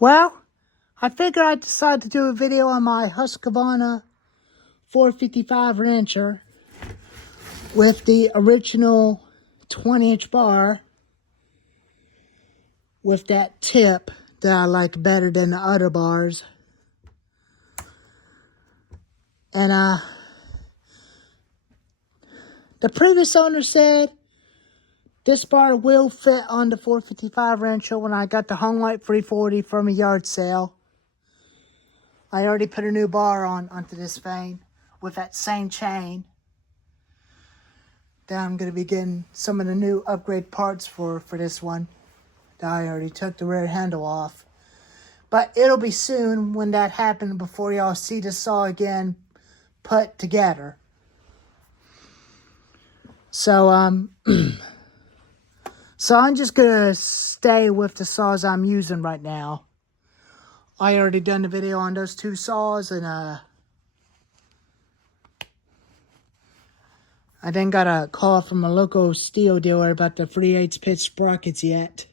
Well, I figured I'd decide to do a video on my Husqavra 455 Rancher with the original 20-inch bar with that tip that I like better than the other bars. And the previous owner said this bar will fit on the 455 Rancher when I got the Hung Light 340 from a yard sale. I already put a new bar onto this thing with that same chain. Then I'm going to be getting some of the new upgrade parts for this one. I already took the rear handle off. But it'll be soon when that happens before y'all see the saw again put together. So, so I'm just going to stay with the saws I'm using right now. I already done the video on those two saws, and I didn't got a call from a local steel dealer about the 3/8 pitch sprockets yet.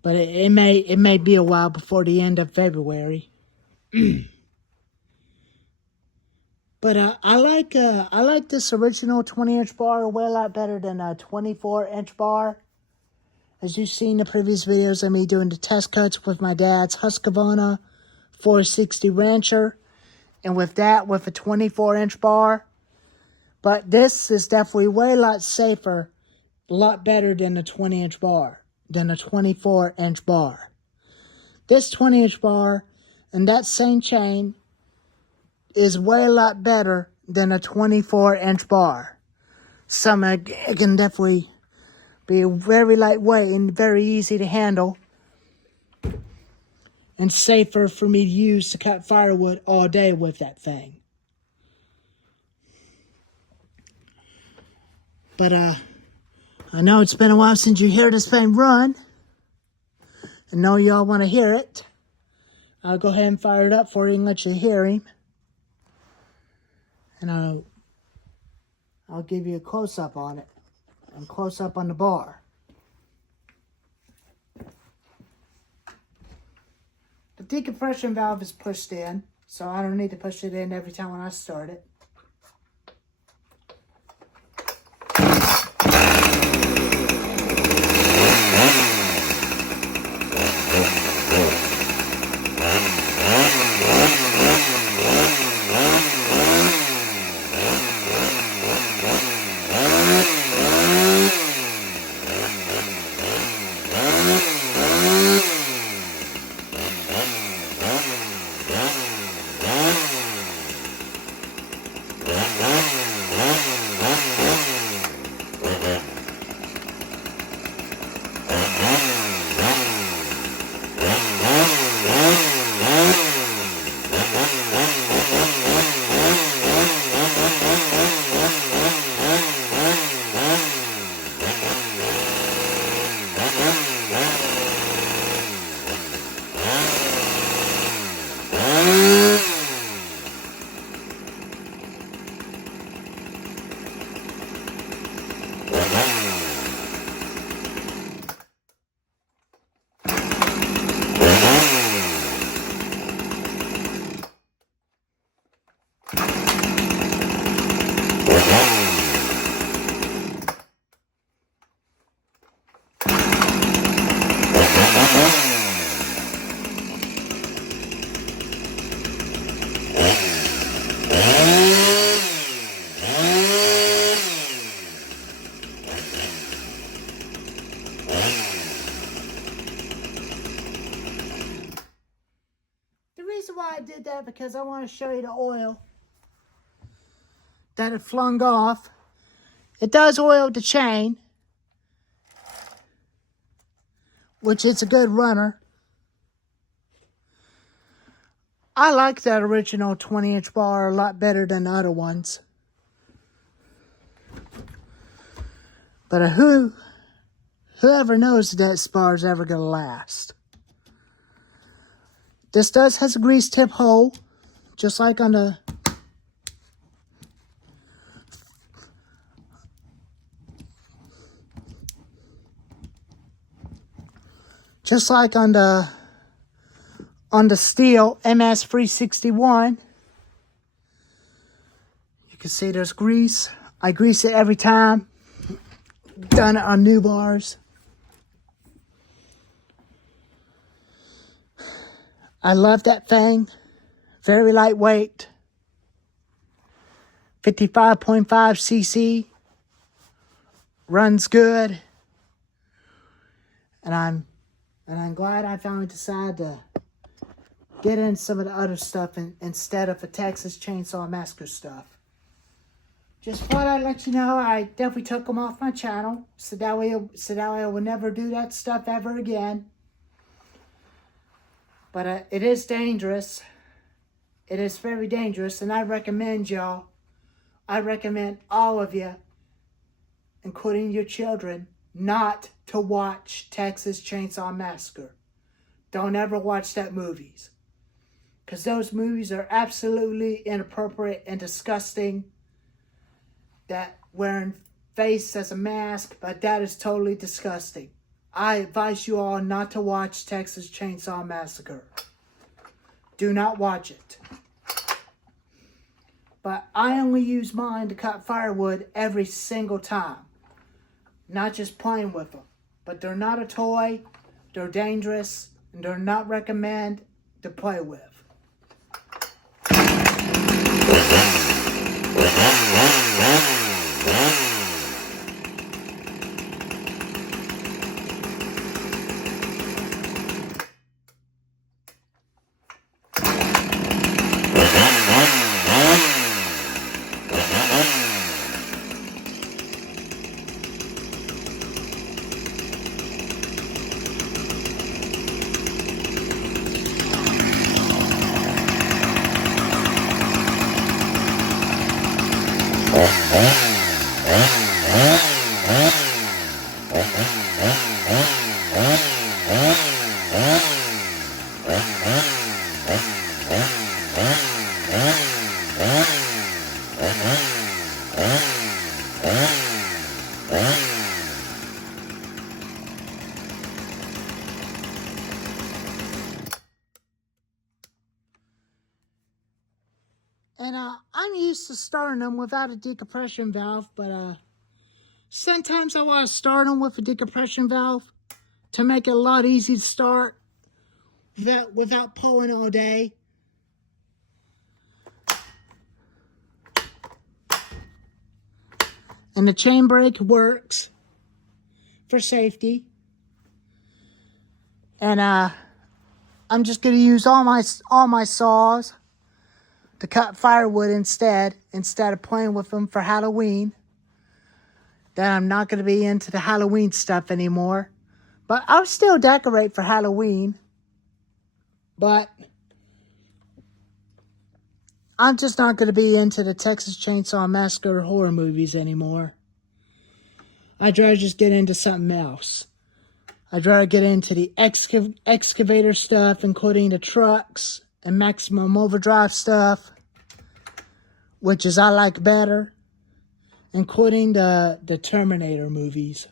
But it may be a while before the end of February. But I like this original 20-inch bar way a lot better than a 24-inch bar. As you've seen in the previous videos of me doing the test cuts with my dad's Husqavra 460 Rancher, and with that with a 24-inch bar. But this is definitely way a lot safer, a lot better than a 20-inch bar, than a 24-inch bar. This 20-inch bar and that same chain is way a lot better than a 24-inch bar. It can definitely be very lightweight and very easy to handle, and safer for me to use to cut firewood all day with that thing. But I know it's been a while since you hear this thing run. I know y'all want to hear it. I'll go ahead and fire it up for you and let you hear him. And I'll give you a close-up on it. And close-up on the bar. The decompression valve is pushed in, so I don't need to push it in every time when I start it. The reason why I did that because I want to show you the oil that it flung off. It does oil the chain, which is a good runner. I like that original 20-inch bar a lot better than the other ones. But whoever knows that this bar is ever going to last. This has a grease tip hole, just like on the Just like on the Steel MS361, you can see there's grease. I grease it every time. Done it on new bars. I love that thing. Very lightweight. 55.5 cc. Runs good. And I'm glad I finally decided to get in some of the other stuff instead of the Texas Chainsaw Massacre stuff. Just thought I'd let you know I definitely took them off my channel, so that way I will never do that stuff ever again. But it is dangerous. It is very dangerous, and I recommend y'all. I recommend all of you, including your children, not to watch Texas Chainsaw Massacre. Don't ever watch that movies. Because those movies are absolutely inappropriate and disgusting. That wearing face as a mask, but that is totally disgusting. I advise you all not to watch Texas Chainsaw Massacre. Do not watch it. But I only use mine to cut firewood every single time. Not just playing with them. But they're not a toy, they're dangerous, and they're not recommended to play with. And I'm used to starting them without a decompression valve, but sometimes I want to start them with a decompression valve to make it a lot easier to start without pulling all day. And the chain brake works for safety. And I'm just going to use all my saws to cut firewood instead of playing with them for Halloween. Then I'm not going to be into the Halloween stuff anymore. But I'll still decorate for Halloween. But I'm just not going to be into the Texas Chainsaw Massacre horror movies anymore. I'd rather just get into something else. I'd rather get into the excavator stuff, including the trucks and maximum overdrive stuff, which is I like better, including the Terminator movies.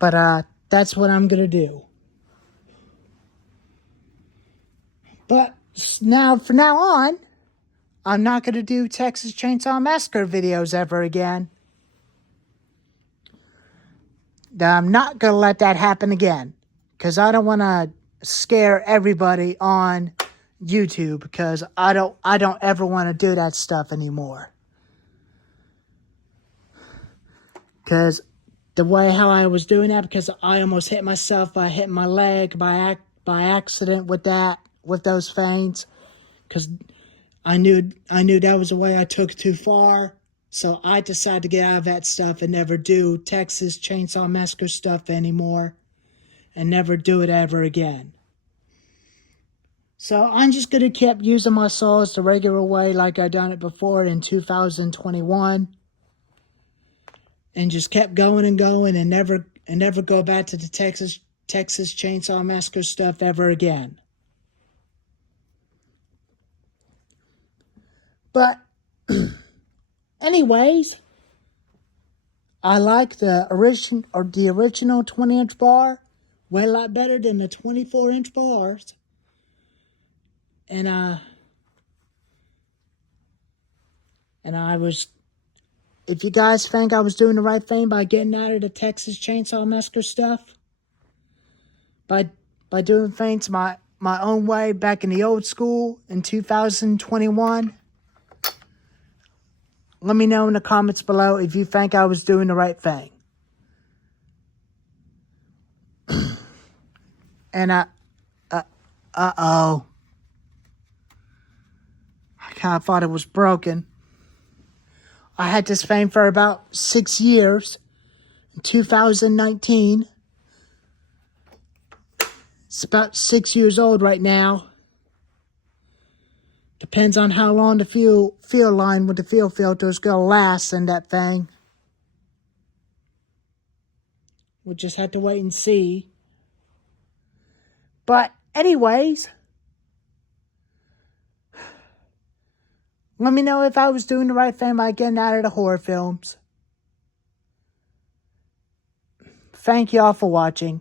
But that's what I'm gonna do. But now, from now on, I'm not gonna do Texas Chainsaw Massacre videos ever again. I'm not gonna let that happen again, because I don't want to scare everybody on YouTube, because I don't ever want to do that stuff anymore. Because the way how I was doing that, because I almost hit myself by hitting my leg by accident with those feints, because I knew that was the way I took it too far. So I decided to get out of that stuff and never do Texas Chainsaw Massacre stuff anymore, and never do it ever again. So I'm just gonna keep using my saws the regular way, like I done it before in 2021. And just kept going and going, and never go back to the Texas Chainsaw Massacre stuff ever again. But anyways, I like the original 20-inch bar way a lot better than the 24-inch bars. And I was, if you guys think I was doing the right thing by getting out of the Texas Chainsaw Massacre stuff, by doing things my own way back in the old school in 2021, let me know in the comments below if you think I was doing the right thing. And uh-oh. I kind of thought it was broken. I had this thing for about 6 years. In 2019. It's about 6 years old right now. Depends on how long the fuel line with the fuel filter is going to last in that thing. We'll just have to wait and see. But anyways, let me know if I was doing the right thing by getting out of the horror films. Thank you all for watching.